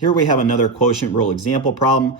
Here we have another quotient rule example problem.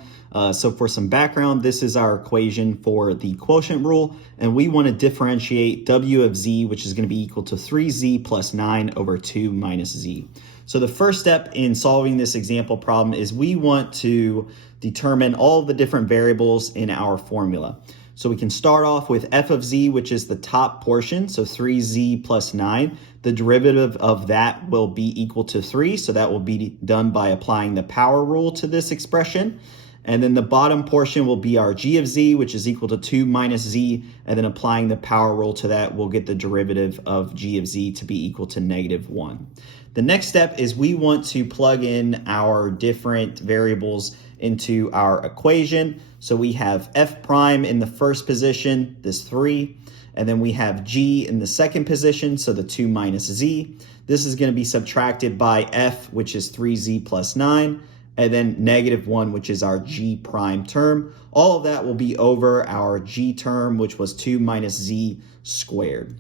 So for some background, this is our equation for the quotient rule, and we want to differentiate w of z, which is going to be equal to 3z plus 9 over 2 minus z. So the first step in solving this example problem is we want to determine all the different variables in our formula. So we can start off with f of z, which is the top portion, so 3z plus 9. The derivative of that will be equal to 3, so that will be done by applying the power rule to this expression. And then the bottom portion will be our g of z, which is equal to 2 minus z, and then applying the power rule to that, we'll get the derivative of g of z to be equal to -1. The next step is we want to plug in our different variables into our equation. So we have f prime in the first position, this 3, and then we have g in the second position, so the 2 minus z. This is going to be subtracted by f, which is 3z plus 9, and then -1, which is our g prime term. All of that will be over our g term, which was 2 minus z squared.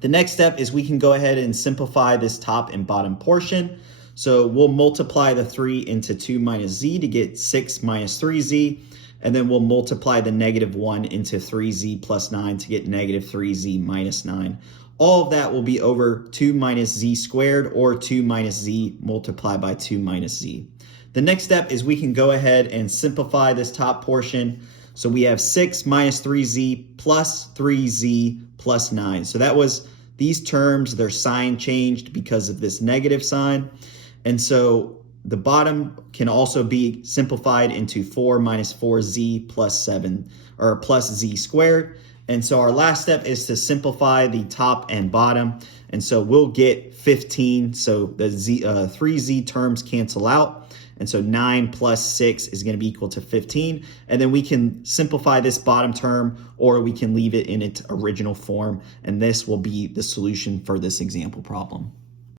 The next step is we can go ahead and simplify this top and bottom portion. So we'll multiply the 3 into 2 minus z to get 6 minus 3z, and then we'll multiply the -1 into 3z plus 9 to get -3z minus 9. All of that will be over 2 minus z squared, or 2 minus z multiplied by 2 minus z. The next step is we can go ahead and simplify this top portion. So we have 6 minus 3z plus 3z plus 9. So that was these terms, their sign changed because of this negative sign. And so the bottom can also be simplified into 4 minus 4z plus 7, or plus z squared. And so our last step is to simplify the top and bottom. And so we'll get 15. So the 3z terms cancel out. And so 9 plus 6 is going to be equal to 15. And then we can simplify this bottom term, or we can leave it in its original form. And this will be the solution for this example problem.